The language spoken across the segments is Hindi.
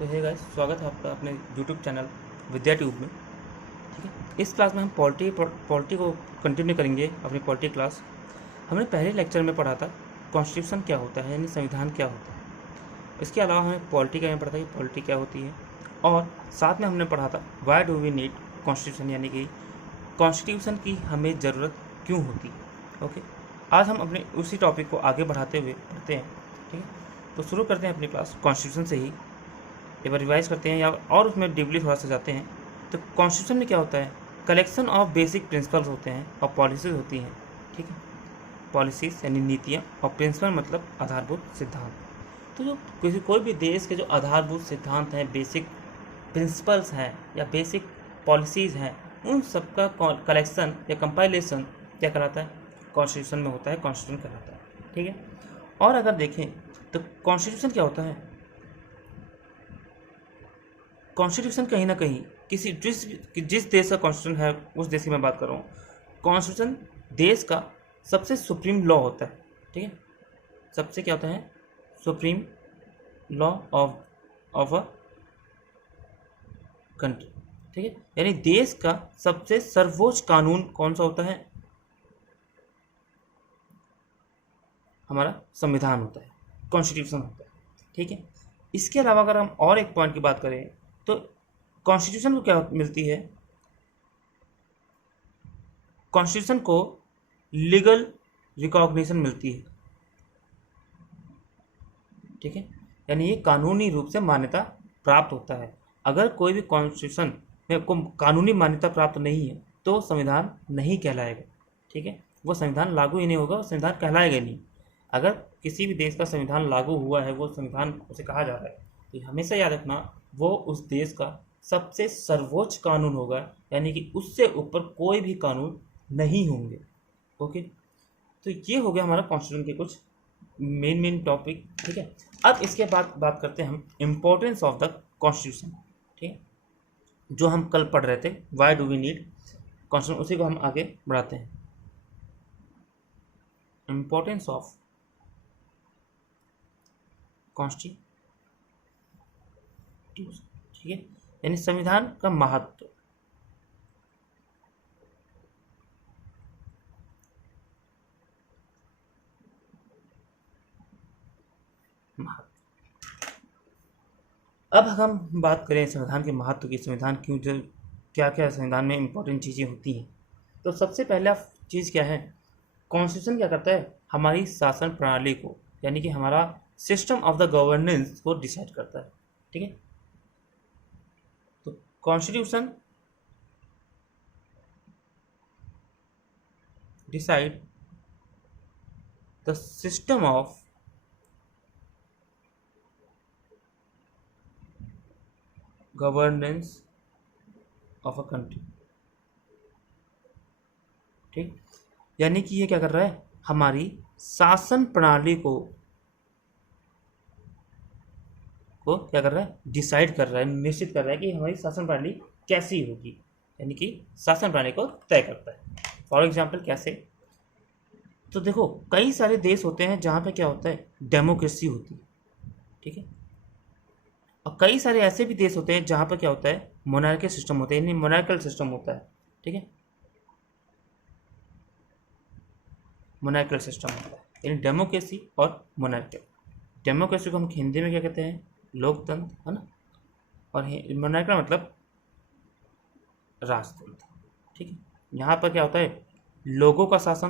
तो है गाइस, स्वागत है आपका अपने यूट्यूब चैनल विद्या ट्यूब में। ठीक है, इस क्लास में हम पॉलिटी को कंटिन्यू करेंगे। अपनी पॉलिटी क्लास हमने पहले लेक्चर में पढ़ा था कॉन्स्टिट्यूशन क्या होता है, यानी संविधान क्या होता है। इसके अलावा हमें पॉलिटी का में पढ़ा था कि पॉलिटी क्या होती है, और साथ में हमने पढ़ा था why do we need constitution, यानी कि कॉन्स्टिट्यूशन की हमें ज़रूरत क्यों होती है। ओके, आज हम अपने उसी टॉपिक को आगे बढ़ाते हुए पढ़ते हैं। ठीक है, तो शुरू करते हैं अपनी क्लास कॉन्स्टिट्यूशन से ही। एक बार रिवाइज करते हैं या और उसमें डीपली थोड़ा सा जाते हैं। तो कॉन्स्टिट्यूशन में क्या होता है, कलेक्शन ऑफ बेसिक प्रिंसिपल्स होते हैं और पॉलिसीज होती हैं। ठीक है, पॉलिसीज यानी नीतियाँ, और प्रिंसिपल मतलब आधारभूत सिद्धांत। तो जो कोई भी देश के जो आधारभूत सिद्धांत हैं, बेसिक प्रिंसिपल्स हैं या बेसिक पॉलिसीज़ हैं, उन सबका कलेक्शन या कंपाइलेशन क्या कहलाता है, कॉन्स्टिट्यूशन में होता है, कॉन्स्टिट्यूशन कहलाता है। ठीक है, और अगर देखें तो कॉन्स्टिट्यूशन क्या होता है, कॉन्स्टिट्यूशन कहीं ना कहीं किसी जिस देश का कॉन्स्टिट्यूशन है उस देश की मैं बात कर रहा हूँ। कॉन्स्टिट्यूशन देश का सबसे सुप्रीम लॉ होता है। ठीक है, सबसे क्या होता है, supreme law of a country. ठीक है, यानी देश का सबसे सर्वोच्च कानून कौन सा होता है, हमारा संविधान होता है, कॉन्स्टिट्यूशन होता है। ठीक है, इसके अलावा अगर हम और एक पॉइंट की बात करें तो कॉन्स्टिट्यूशन को क्या मिलती है, कॉन्स्टिट्यूशन को लीगल रिकॉग्निशन मिलती है। ठीक है, यानी ये कानूनी रूप से मान्यता प्राप्त होता है। अगर कोई भी कॉन्स्टिट्यूशन में को कानूनी मान्यता प्राप्त नहीं है तो संविधान नहीं कहलाएगा। ठीक है, वो संविधान लागू ही नहीं होगा, वो संविधान कहलाएगा नहीं। अगर किसी भी देश का संविधान लागू हुआ है, वो संविधान उसे कहा जा रहा है, तो हमेशा याद रखना वो उस देश का सबसे सर्वोच्च कानून होगा, यानी कि उससे ऊपर कोई भी कानून नहीं होंगे। ओके, तो ये हो गया हमारा कॉन्स्टिट्यूशन के कुछ मेन टॉपिक। ठीक है, अब इसके बाद बात करते हैं हम इम्पोर्टेंस ऑफ द कॉन्स्टिट्यूशन। ठीक है, जो हम कल पढ़ रहे थे why do we need constitution, उसी को हम आगे बढ़ाते हैं। Importance of constitution. ठीक है, यानी संविधान का महत्व। अब हम बात करें संविधान के महत्व की, संविधान क्यों, जो क्या क्या संविधान में इंपॉर्टेंट चीज़ें होती हैं। तो सबसे पहला चीज़ क्या है, कॉन्स्टिट्यूशन क्या करता है, हमारी शासन प्रणाली को, यानी कि हमारा सिस्टम ऑफ द गवर्नेंस को डिसाइड करता है। ठीक है, तो constitution decide the system of governance of a country. ठीक, यानी कि ये क्या कर रहा है, हमारी शासन प्रणाली को क्या कर रहा है, डिसाइड कर रहा है, निश्चित कर रहा है कि हमारी शासन प्रणाली कैसी होगी, यानी कि शासन प्रणाली को तय करता है। फॉर एग्जाम्पल कैसे, तो देखो कई सारे देश होते हैं जहाँ पे क्या होता है, डेमोक्रेसी होती है। ठीक है, और कई सारे ऐसे भी देश होते हैं जहाँ पर क्या होता है, मोनार्किक सिस्टम होता है, यानी मोनार्कल सिस्टम होता है। ठीक है, मोनार्कल सिस्टम होता है, यानी डेमोक्रेसी और मोनार्कल। डेमोक्रेसी को हम हिंदी में क्या कहते हैं, लोकतंत्र, है ना, और मोनार्कल मतलब राजतंत्र। ठीक है, यहाँ पर क्या होता है, लोगों का शासन,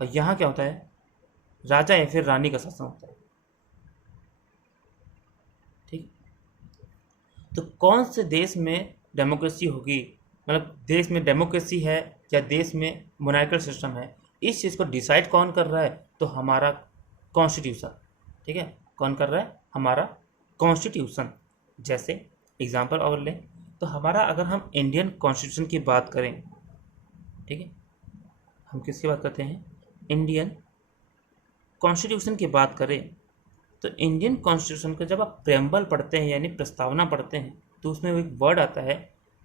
और यहाँ क्या होता है, राजा या फिर रानी का शासन होता है। ठीक, तो कौन से देश में डेमोक्रेसी होगी, मतलब देश में डेमोक्रेसी है या देश में मोनार्कल सिस्टम है, इस चीज़ को डिसाइड कौन कर रहा है, तो हमारा कॉन्स्टिट्यूशन। ठीक है, कौन कर रहा है, हमारा कॉन्स्टिट्यूशन। जैसे एग्जांपल और लें तो हमारा, अगर हम इंडियन कॉन्स्टिट्यूशन की बात करें, ठीक है, हम किसकी बात करते हैं, इंडियन कॉन्स्टिट्यूशन की बात करें, तो इंडियन कॉन्स्टिट्यूशन का जब आप प्रेम्बल पढ़ते हैं यानी प्रस्तावना पढ़ते हैं, तो उसमें एक वर्ड आता है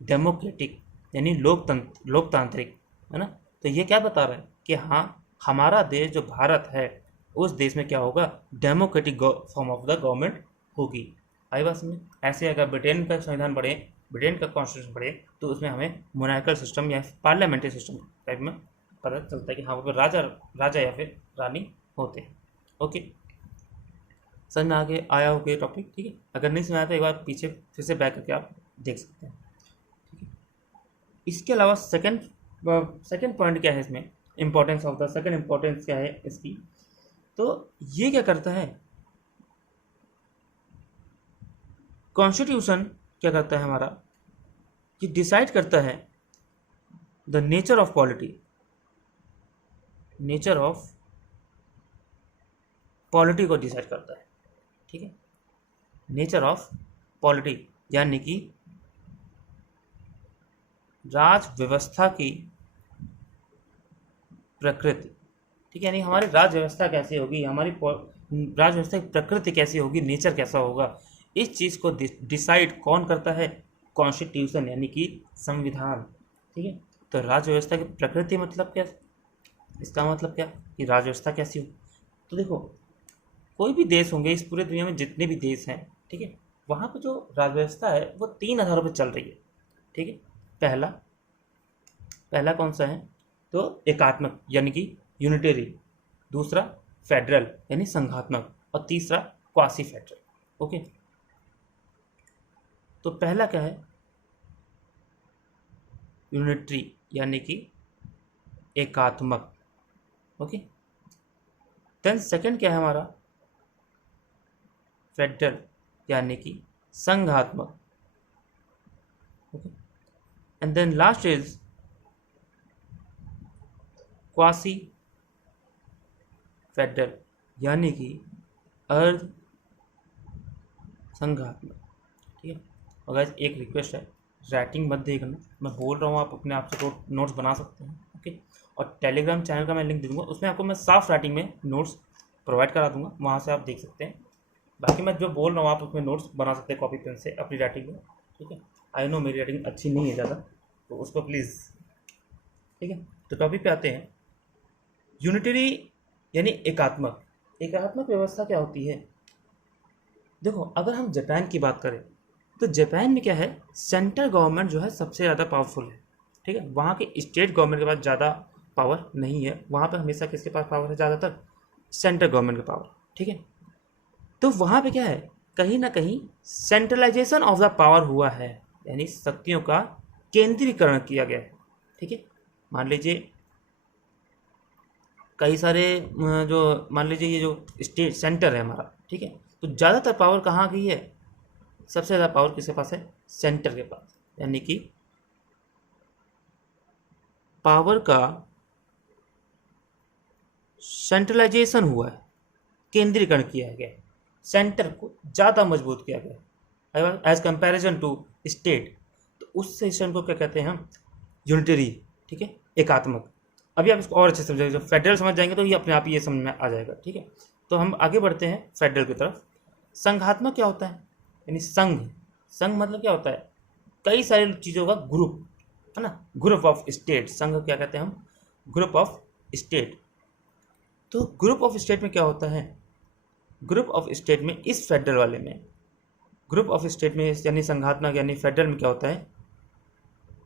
डेमोक्रेटिक, यानी लोकतांत्रिक, है ना। तो ये क्या बता रहा है कि हाँ, हमारा देश जो भारत है उस देश में क्या होगा, democratic form of the government होगी। आई बात समझ। ऐसे अगर ब्रिटेन का संविधान पढ़े, ब्रिटेन का कॉन्स्टिट्यूशन पढ़े, तो उसमें हमें मोनार्कल सिस्टम या पार्लियामेंट्री सिस्टम टाइप में पता चलता है कि हाँ, वहाँ पर राजा या फिर रानी होते हैं। ओके, समझ में आगे आया हो गया टॉपिक, ठीक है। अगर नहीं समझ आया तो एक बार पीछे फिर से बैक करके आप देख सकते हैं, ठीक है। इसके अलावा सेकंड पॉइंट क्या है इसमें, importance of the second importance क्या है इसकी, तो ये क्या करता है, कॉन्स्टिट्यूशन क्या करता है हमारा, कि डिसाइड करता है the nature of polity, nature of polity को डिसाइड करता है, ठीक है। नेचर ऑफ पॉलिटी यानी कि राज व्यवस्था की प्रकृति, ठीक है। यानी हमारी राज व्यवस्था कैसी होगी, हमारी राज व्यवस्था की प्रकृति कैसी होगी, नेचर कैसा होगा, इस चीज़ को डिसाइड कौन करता है, कॉन्स्टिट्यूशन यानी कि संविधान, ठीक है। तो राज व्यवस्था की प्रकृति मतलब क्या, इसका मतलब क्या कि राज व्यवस्था कैसी हो। तो देखो, कोई भी देश होंगे, इस पूरे दुनिया में जितने भी देश हैं, ठीक है, वहाँ पर जो राज व्यवस्था है वो 3 आधारों पर चल रही है, ठीक है। पहला कौन सा है, तो एकात्मक यानी कि यूनिटरी, दूसरा फेडरल यानी संघात्मक, और तीसरा क्वासी फेडरल। ओके, तो पहला क्या है, यूनिटरी यानी कि एकात्मक। ओके, देन सेकंड क्या है हमारा, फेडरल यानी कि संघात्मक। Okay, and then last is quasi federal यानी कि अर्ध संघात्मक, ठीक है। और गाइस एक रिक्वेस्ट है, राइटिंग मत देखना, मैं बोल रहा हूँ, आप अपने आप से नोट्स बना सकते हैं, ओके। और टेलीग्राम चैनल का मैं लिंक दे दूँगा, उसमें आपको मैं साफ राइटिंग में नोट्स प्रोवाइड करा दूँगा, वहाँ से आप देख सकते हैं। बाकी मैं जो बोल रहा हूँ आप उसमें नोट्स बना सकते हैं कॉपी पेन से अपनी राइटिंग में, ठीक है। आई नो मेरी राइटिंग अच्छी नहीं है ज़्यादा, तो उसको प्लीज़, ठीक है। तो टॉपिक पे आते हैं, यूनिटरी यानी एकात्मक। एकात्मक व्यवस्था क्या होती है, देखो अगर हम जापान की बात करें तो जापान में क्या है, सेंट्रल गवर्नमेंट जो है सबसे ज़्यादा पावरफुल है, ठीक है। वहाँ के स्टेट गवर्नमेंट के पास ज़्यादा पावर नहीं है, वहाँ पर हमेशा किसके पास पावर है, ज़्यादातर सेंट्रल गवर्नमेंट का पावर, ठीक है। तो वहाँ पे क्या है, कहीं ना कहीं सेंट्रलाइजेशन ऑफ द पावर हुआ है, यानी शक्तियों का केंद्रीकरण किया गया है, ठीक है। मान लीजिए कई सारे जो मान लीजिए ये जो स्टेट सेंटर है हमारा, ठीक है, तो ज़्यादातर पावर कहाँ गई है, सबसे ज़्यादा पावर किसके पास है, सेंटर के पास, यानी कि पावर का सेंट्रलाइजेशन हुआ है, केंद्रीकरण किया गया है, सेंटर को ज़्यादा मजबूत किया गया है एज कंपैरिजन टू स्टेट। तो उस सिस्टम को क्या कहते हैं हम, यूनिटरी, ठीक है, एकात्मक। अभी आप इसको और अच्छे से समझेंगे, जब फेडरल समझ जाएंगे तो ये अपने आप ही ये समझ में आ जाएगा, ठीक है। तो हम आगे बढ़ते हैं फेडरल की तरफ। संघात्मक क्या होता है, यानी संघ मतलब क्या होता है, कई सारी चीज़ों का ग्रुप, है ना, ग्रुप ऑफ स्टेट। संघ क्या कहते हैं हम, ग्रुप ऑफ स्टेट। तो ग्रुप ऑफ स्टेट में क्या होता है, ग्रुप ऑफ स्टेट में, इस फेडरल वाले में, ग्रुप ऑफ स्टेट में यानी संघात्मक यानी फेडरल में क्या होता है,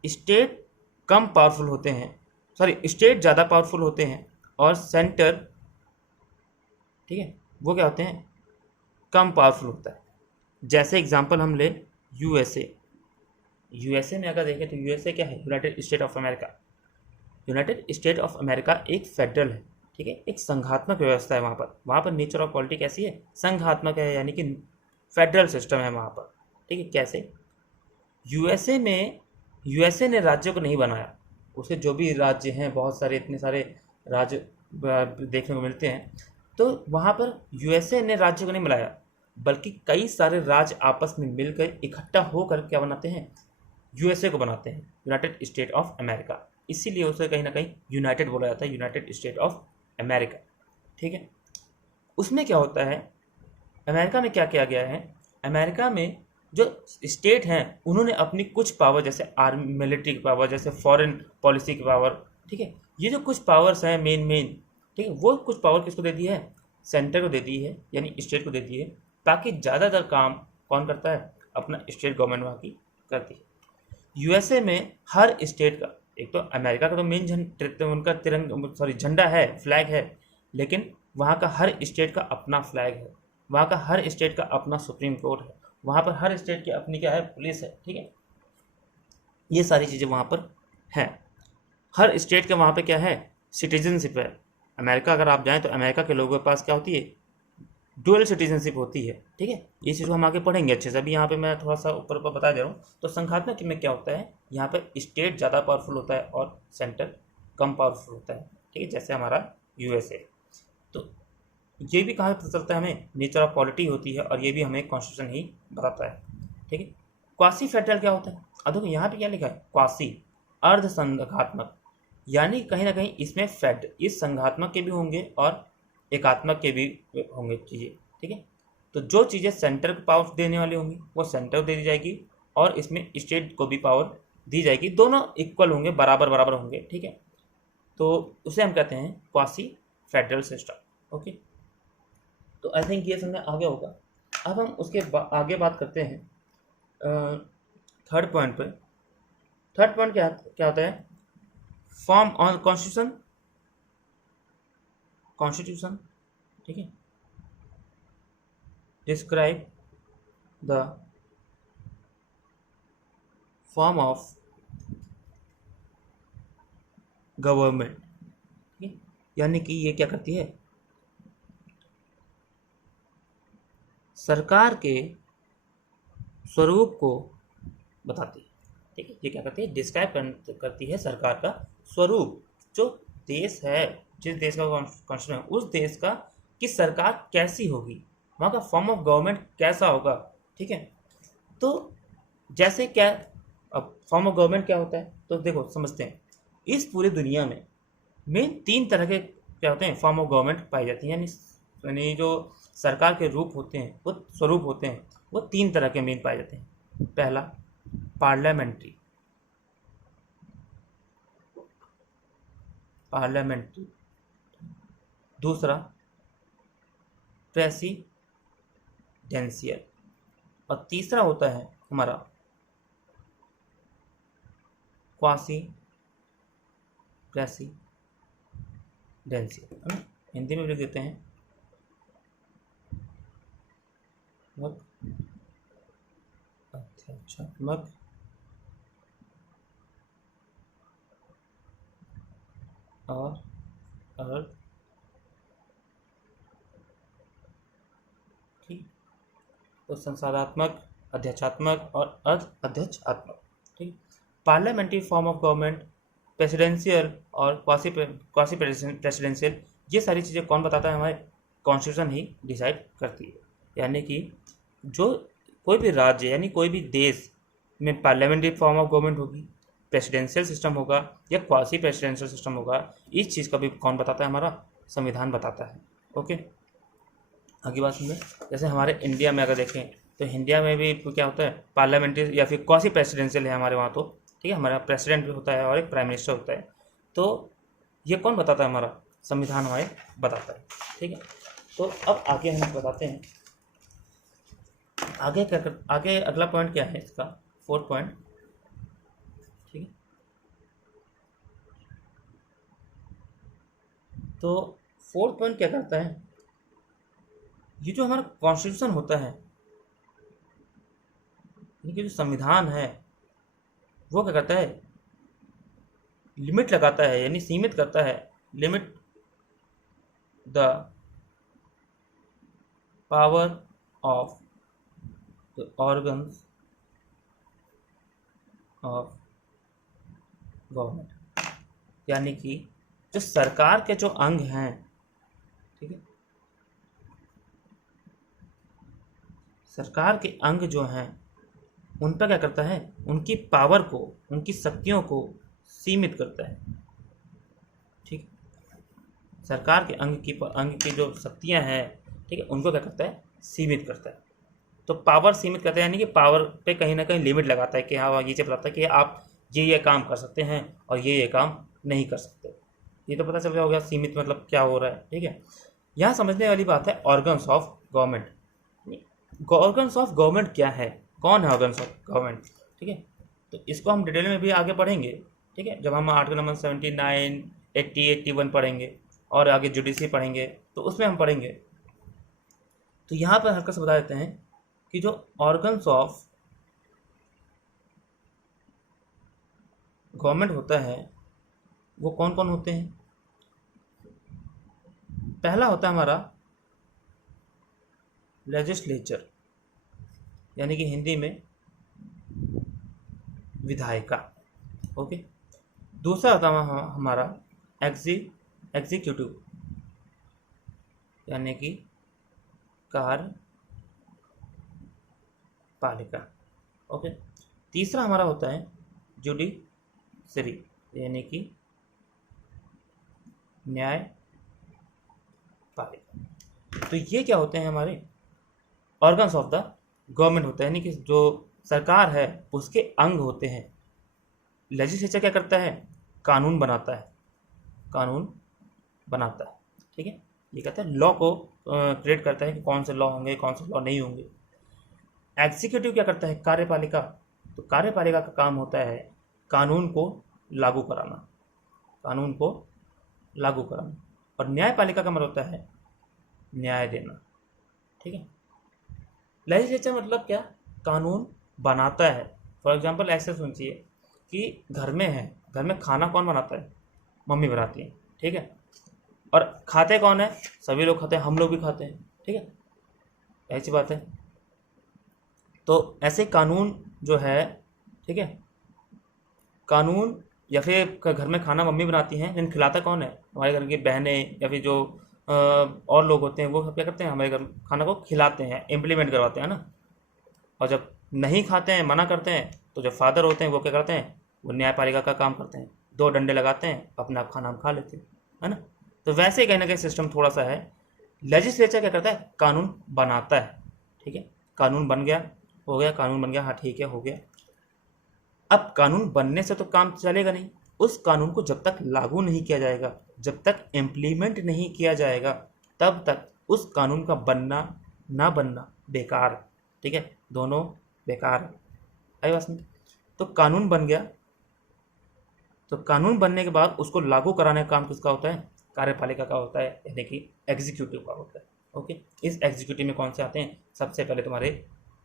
स्टेट कम पावरफुल होते हैं, स्टेट ज़्यादा पावरफुल होते हैं, और सेंटर, ठीक है, वो क्या होते हैं, कम पावरफुल होता है। जैसे एग्जांपल हम ले यूएसए में अगर देखें तो यूएसए क्या है, United state of America. United state of America एक फेडरल है, ठीक है, एक संघात्मक व्यवस्था है। वहाँ पर नेचर ऑफ पॉलिटी कैसी है, संघात्मक है, यानी कि फेडरल सिस्टम है वहाँ पर, ठीक है। कैसे, यूएसए ने राज्यों को नहीं बनाया, उसके जो भी राज्य हैं, बहुत सारे इतने सारे राज्य देखने को मिलते हैं, तो वहाँ पर यूएसए ने राज्य को नहीं बनाया, बल्कि कई सारे राज्य आपस में मिलकर इकट्ठा होकर क्या बनाते हैं, यूएसए को बनाते हैं, यूनाइटेड स्टेट ऑफ अमेरिका। इसीलिए उसे कहीं ना कहीं यूनाइटेड बोला जाता है, यूनाइटेड स्टेट ऑफ अमेरिका, ठीक है। उसमें क्या होता है, अमेरिका में क्या किया गया है, अमेरिका में जो स्टेट हैं उन्होंने अपनी कुछ पावर, जैसे आर्मी मिलिट्री की पावर, जैसे फॉरेन पॉलिसी की पावर, ठीक है, ये जो कुछ पावर्स हैं मेन, ठीक है, वो कुछ पावर किसको दे दी है, सेंटर को दे दी है, यानी स्टेट को दे दी है, ताकि ज़्यादातर काम कौन करता है, अपना स्टेट गवर्नमेंट वहाँ की करती है। यूएसए में हर स्टेट का, एक तो अमेरिका का तो मेन उनका झंडा है, फ्लैग है, लेकिन वहाँ का हर स्टेट का अपना फ्लैग है, वहाँ का हर स्टेट का अपना सुप्रीम कोर्ट है, वहाँ पर हर स्टेट की अपनी क्या है, पुलिस है, ठीक है। ये सारी चीज़ें वहाँ पर हैं। हर स्टेट के वहाँ पे क्या है, सिटीजनशिप है। अमेरिका अगर आप जाएं तो अमेरिका के लोगों के पास क्या होती है, डुअल सिटीजनशिप होती है, ठीक है। ये चीज़ को हम आगे पढ़ेंगे अच्छे से। अभी यहाँ पे मैं थोड़ा सा ऊपर ऊपर बता दे रहा हूँ। तो संघात्मक में क्या होता है, यहाँ पे स्टेट ज़्यादा पावरफुल होता है और सेंटर कम पावरफुल होता है, ठीक है, जैसे हमारा यूएसए। तो ये भी कहाँ पता चलता है हमें, नेचर ऑफ पॉलिटी होती है, और ये भी हमें कॉन्स्टिट्यूशन ही बताता है, ठीक है। क्वासी फेडरल क्या होता है, अब देखो यहाँ पे क्या लिखा है, क्वासी अर्ध संघात्मक, यानी कहीं ना कहीं इसमें इस संघात्मक के भी होंगे और एकात्मक के भी होंगे चीज़ें, ठीक है। तो जो चीज़ें सेंटर को पावर देने वाली होंगी वो सेंटर को दे दी जाएगी, और इसमें स्टेट को भी पावर दी जाएगी, दोनों इक्वल होंगे, बराबर बराबर होंगे, ठीक है। तो उसे हम कहते हैं क्वासी फेडरल सिस्टम, ओके। तो आई थिंक ये समझ आ गया होगा। अब हम उसके आगे बात करते हैं थर्ड पॉइंट पर। थर्ड पॉइंट क्या होता है, फॉर्म ऑन कॉन्स्टिट्यूशन, ठीक है। Describe the form of government, ठीक है। यानी कि ये क्या करती है, सरकार के स्वरूप को बताती है, ठीक है। ये क्या करती है, डिस्क्राइब करती है सरकार का स्वरूप, जो देश है, जिस देश का कॉन्स्टिट्यूशन है, उस देश का कि सरकार कैसी होगी, वहाँ का फॉर्म ऑफ गवर्नमेंट कैसा होगा, ठीक है। तो जैसे क्या, अब फॉर्म ऑफ गवर्नमेंट क्या होता है, तो देखो समझते हैं। इस पूरी दुनिया में मेन 3 तरह के क्या होते हैं, फॉर्म ऑफ गवर्नमेंट पाई जाती है, यानी जो सरकार के रूप होते हैं, वो स्वरूप होते हैं, वो 3 तरह के मेन पाए जाते हैं। पहला पार्लियामेंट्री, दूसरा प्रेसिडेंशियल, और तीसरा होता है हमारा क्वासी प्रेसिडेंशियल। हम हिंदी में लिख देते हैं अध्यात्मक और अर्ध, ठीक। तो संसारात्मक, अध्यक्षात्मक और अर्ध अध्यक्षात्मक, ठीक। Parliamentary form of government, presidential और क्वासी प्रेसिडेंशियल, ये सारी चीज़ें कौन बताता है, हमारे कॉन्स्टिट्यूशन ही डिसाइड करती है। यानी कि जो कोई भी राज्य यानी कोई भी देश में पार्लियामेंट्री फॉर्म ऑफ गवर्नमेंट होगी, प्रेसिडेंशियल सिस्टम होगा या क्वासी प्रेसिडेंशियल सिस्टम होगा, इस चीज़ का भी कौन बताता है, हमारा संविधान बताता है, ओके। आगे बात सुनिए। जैसे हमारे इंडिया में अगर देखें तो इंडिया में भी क्या होता है, पार्लियामेंट्री या फिर क्वासी प्रेसिडेंशियल है हमारे वहाँ, तो ठीक है, हमारा प्रेसिडेंट भी होता है और एक प्राइम मिनिस्टर होता है। तो ये कौन बताता है, हमारा संविधान हमारे बताता है, ठीक है। तो अब आगे हम बताते हैं, आगे अगला पॉइंट क्या है इसका, 4th पॉइंट, ठीक है। तो 4th पॉइंट क्या करता है, ये जो हमारा कॉन्स्टिट्यूशन होता है, ये जो संविधान है, वो क्या करता है, लिमिट लगाता है, यानी सीमित करता है, limit the power of the organs of government, यानी कि जो सरकार के जो अंग हैं, ठीक है, सरकार के अंग जो हैं उन पर क्या करता है, उनकी पावर को, उनकी शक्तियों को सीमित करता है, ठीक। सरकार के अंग की जो शक्तियां हैं, ठीक है, उनको क्या करता है, सीमित करता है। तो पावर सीमित करता है, यानी कि पावर पे कहीं ना कहीं लिमिट लगाता है कि हाँ, ये बताता है कि आप ये काम कर सकते हैं और ये काम नहीं कर सकते। ये तो पता चल गया होगा सीमित मतलब क्या हो रहा है, ठीक है। यहाँ समझने वाली बात है organs of government. Organs of government क्या है, कौन है ऑर्गन्स ऑफ गवर्नमेंट, ठीक है। तो इसको हम डिटेल में भी आगे पढ़ेंगे, ठीक है, जब हम आर्टिकल नंबर 79, 80, 81 पढ़ेंगे और आगे जुडिशरी पढ़ेंगे तो उसमें हम पढ़ेंगे। तो यहाँ पर हल्का से बता देते हैं कि जो ऑर्गन्स ऑफ गवर्नमेंट होता है वो कौन कौन होते हैं। पहला होता है हमारा लेजिस्लेचर, यानी कि हिंदी में विधायिका, ओके। दूसरा होता है हमारा एग्जीक्यूटिव, यानी कि कार्यपालिका, ओके। तीसरा हमारा होता है जुडिशरी, यानी कि न्यायपालिका। तो ये क्या होते हैं, हमारे ऑर्गन्स ऑफ द गवर्नमेंट होता है, यानी कि जो सरकार है उसके अंग होते हैं। लेजिस्लेचर क्या करता है, कानून बनाता है, कानून बनाता है, ठीक है। ये कहता है लॉ को क्रिएट करता है कि कौन से लॉ होंगे, कौन से लॉ नहीं होंगे। एग्जीक्यूटिव क्या करता है, कार्यपालिका। तो कार्यपालिका का काम होता है कानून को लागू कराना, कानून को लागू कराना। और न्यायपालिका का मतलब होता है न्याय देना, ठीक है। लेजिस्लेचर मतलब क्या, कानून बनाता है। फॉर एग्जांपल ऐसे सोचिए कि घर में है, घर में खाना कौन बनाता है, मम्मी बनाती है, ठीक है। और खाते कौन है, सभी लोग खाते हैं, हम लोग भी खाते हैं, ठीक है, ऐसी बात है। तो ऐसे कानून जो है, ठीक है, कानून या फिर घर में खाना मम्मी बनाती हैं, लेकिन खिलाता कौन है, हमारे घर की बहनें या फिर जो और लोग होते हैं वो सब क्या करते हैं, हमारे घर खाना को खिलाते हैं, इम्प्लीमेंट करवाते हैं ना। और जब नहीं खाते हैं, मना करते हैं, तो जो फादर होते हैं वो क्या करते हैं, वो न्यायपालिका का काम करते हैं, 2 डंडे लगाते हैं, अपना आप खाना हम खा लेते हैं, है ना। तो वैसे ही कहीं ना कहीं सिस्टम थोड़ा सा है। लेजिस्लेचर क्या करता है, कानून बनाता है, ठीक है। कानून बन गया, हो गया, कानून बन गया, हाँ ठीक है, हो गया। अब कानून बनने से तो काम चलेगा नहीं, उस कानून को जब तक लागू नहीं किया जाएगा, जब तक इम्प्लीमेंट नहीं किया जाएगा, तब तक उस कानून का बनना ना बनना बेकार, ठीक है, दोनों बेकार है। आई बात में। तो कानून बन गया, तो कानून बनने के बाद उसको लागू कराने का काम किसका होता है, कार्यपालिका का होता है, यानी कि एग्जीक्यूटिव का होता है, ओके। इस एग्जीक्यूटिव में कौन से आते हैं, सबसे पहले तुम्हारे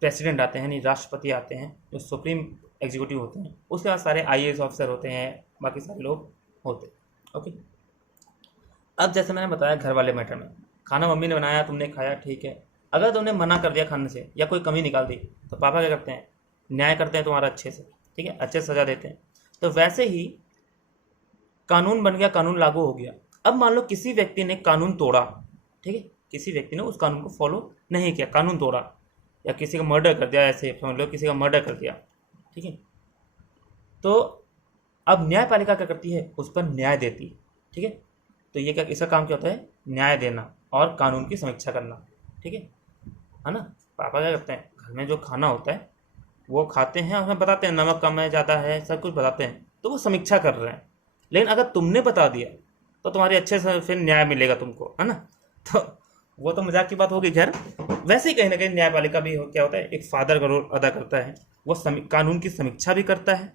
प्रेसिडेंट आते हैं, यानी राष्ट्रपति आते हैं, जो सुप्रीम एग्जीक्यूटिव होते हैं। उसके बाद सारे IAS ऑफिसर होते हैं, बाकी सारे लोग होते हैं, ओके। अब जैसे मैंने बताया घर वाले मैटर में, खाना मम्मी ने बनाया, तुमने खाया, ठीक है। अगर तुमने मना कर दिया खाने से या कोई कमी निकाल दी, तो पापा क्या करते हैं, न्याय करते हैं तुम्हारा अच्छे से, ठीक है, अच्छे से सजा देते हैं। तो वैसे ही कानून बन गया, कानून लागू हो गया। अब मान लो किसी व्यक्ति ने कानून तोड़ा, ठीक है, किसी व्यक्ति ने उस कानून को फॉलो नहीं किया, कानून तोड़ा, या किसी का मर्डर कर दिया, ऐसे समझ लो किसी का मर्डर कर दिया, ठीक है। तो अब न्यायपालिका क्या करती है, उस पर न्याय देती है, ठीक है। तो ये क्या, इसका काम क्या होता है, न्याय देना और कानून की समीक्षा करना, ठीक है ना। पापा क्या करते हैं, घर में जो खाना होता है वो खाते हैं, हमें बताते हैं नमक कम है, ज़्यादा है, सब कुछ बताते हैं, तो वो समीक्षा कर रहे हैं। लेकिन अगर तुमने बता दिया तो तुम्हारी अच्छे से फिर न्याय मिलेगा तुमको, है ना। तो वो तो मजाक की बात होगी। खैर, वैसे ही कहीं ना कहीं न्यायपालिका भी क्या होता है, एक फादर का रोल अदा करता है। वो कानून की समीक्षा भी करता है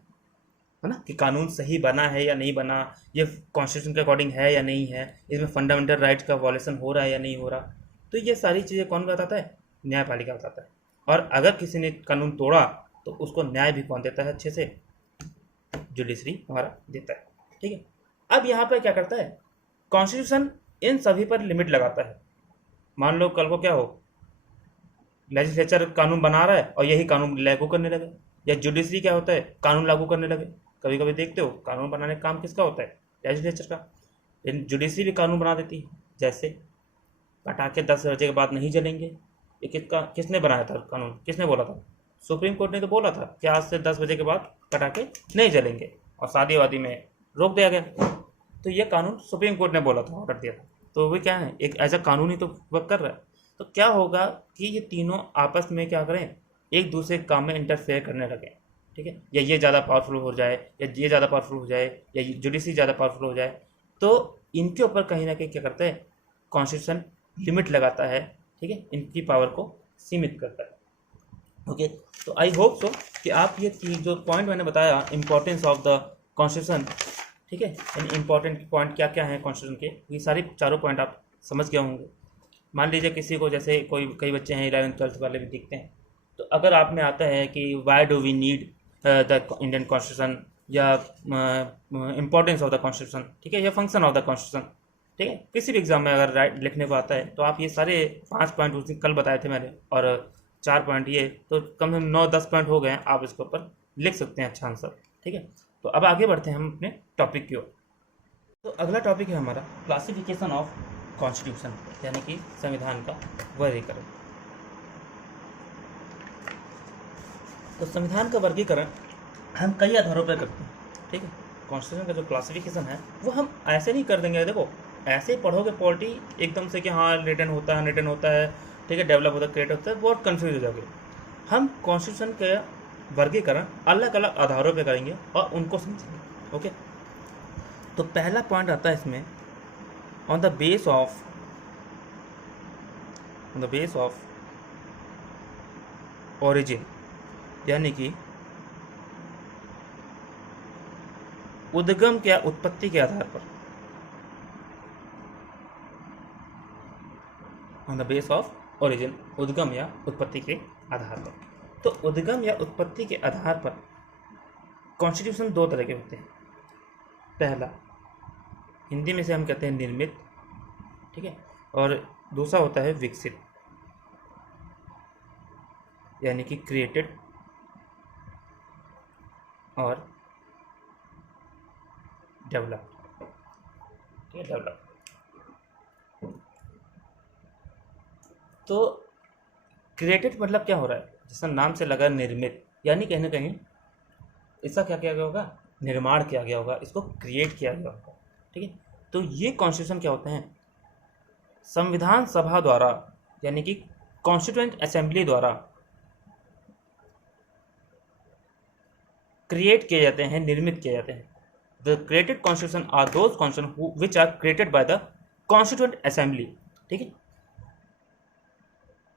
ना, कि कानून सही बना है या नहीं बना, ये कॉन्स्टिट्यूशन के अकॉर्डिंग है या नहीं है, इसमें फंडामेंटल राइट्स का वॉलेशन हो रहा है या नहीं हो रहा। तो ये सारी चीज़ें कौन बताता है, न्यायपालिका बताता है। और अगर किसी ने कानून तोड़ा तो उसको न्याय भी कौन देता है, अच्छे से जुडिशरी हमारा देता है, ठीक है। अब यहाँ पर क्या करता है, कॉन्स्टिट्यूशन इन सभी पर लिमिट लगाता है। मान लो कल को क्या हो, लेजिस्लेचर कानून बना रहा है और यही कानून लागू करने लगे, या जुडिशरी क्या होता है, कानून लागू करने लगे। कभी कभी देखते हो कानून बनाने का काम किसका होता है, लेजिस्लेचर का, लेकिन जुडिशरी भी कानून बना देती है। जैसे पटाखे 10 बजे के बाद नहीं जलेंगे, ये किसने बनाया था कानून, किसने बोला था, सुप्रीम कोर्ट ने तो बोला था कि आज से 10 बजे के बाद पटाखे नहीं जलेंगे, और शादी वादी में रोक दिया गया। तो ये कानून सुप्रीम कोर्ट ने बोला था, ऑर्डर दिया था। तो वो क्या है, एक ऐसा कानून ही तो वर्क कर रहा है। तो क्या होगा कि ये तीनों आपस में क्या करें, एक दूसरे के काम में इंटरफेयर करने लगे, ठीक है। या ये ज़्यादा पावरफुल हो जाए, या ये ज़्यादा पावरफुल हो जाए, या जुडिशरी ज़्यादा पावरफुल हो जाए। तो इनके ऊपर कहीं ना कहीं क्या करते हैं, कॉन्स्टिट्यूशन लिमिट लगाता है, ठीक है, इनकी पावर को सीमित करता है। ओके, तो आई होप सो कि आप ये जो पॉइंट मैंने बताया इम्पोर्टेंस ऑफ द कॉन्स्टिट्यूशन, ठीक है, यानी इंपॉर्टेंट पॉइंट क्या क्या हैं कॉन्स्टिट्यूशन के, ये सारे चारों पॉइंट आप समझ गए होंगे। मान लीजिए किसी को, जैसे कई बच्चे हैं 11th-12th वाले भी दिखते हैं, तो अगर आप में आता है कि why do we need the Indian constitution, या इम्पोर्टेंस ऑफ द कॉन्स्टिट्यूशन, ठीक है, या फंक्शन ऑफ द कॉन्स्टिट्यूशन, ठीक है, किसी भी एग्जाम में अगर राइट लिखने को आता है तो आप ये सारे 5 पॉइंट उस दिन कल बताए थे मैंने, और 4 पॉइंट ये, तो कम से कम 9-10 पॉइंट हो गए हैं, आप इसके ऊपर लिख सकते हैं अच्छा आंसर, ठीक है। तो अब आगे बढ़ते हैं हम अपने टॉपिक की ओर। तो अगला टॉपिक है हमारा क्लासिफिकेशन ऑफ कॉन्स्टिट्यूशन, यानी कि संविधान का वर्गीकरण। तो संविधान का वर्गीकरण हम कई आधारों पर करते हैं, ठीक है। कॉन्स्टिट्यूशन का जो क्लासिफिकेशन है वो हम ऐसे नहीं कर देंगे, देखो ऐसे ही पढ़ोगे पॉलिटी एकदम से कि हाँ रिटर्न होता है, ठीक है, डेवलप होता है, क्रिएट होता है, बहुत कन्फ्यूज हो जाओगे। हम कॉन्स्टिट्यूशन के वर्गीकरण अलग अलग आधारों पर करेंगे और उनको समझेंगे। ओके, तो पहला पॉइंट आता है इसमें on the base of origin, यानी कि उद्गम क्या उत्पत्ति के आधार पर। On the base of origin, उद्गम या उत्पत्ति के आधार पर। तो उद्गम या उत्पत्ति के आधार पर कॉन्स्टिट्यूशन 2 तरह के होते हैं। पहला, हिंदी में से हम कहते हैं निर्मित, ठीक है, और दूसरा होता है विकसित, यानी कि क्रिएटेड और डेवलप, ठीक है, डेवलप। तो क्रिएटेड मतलब क्या हो रहा है, जैसा नाम से लगा निर्मित, यानी कहीं ना कहीं इसका क्या किया गया होगा, निर्माण किया गया होगा, इसको क्रिएट किया गया होगा, ठीक है। तो ये कॉन्स्टिट्यूशन क्या होते हैं, संविधान सभा द्वारा, यानी कि कॉन्स्टिट्यूएंट असेंबली द्वारा क्रिएट किए जाते हैं, निर्मित किए जाते हैं। The created constitution are those constitution which are created by the constituent assembly, ठीक है।